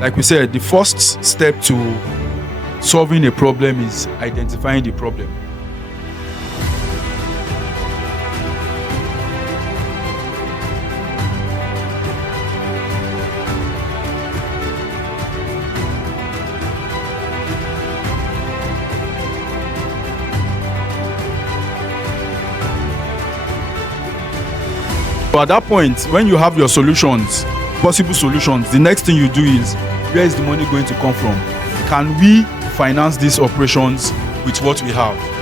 like we said, the first step to solving a problem is identifying the problem. So at that point, when you have your solutions, possible solutions, the next thing you do is, where is the money going to come from? Can we finance these operations with what we have?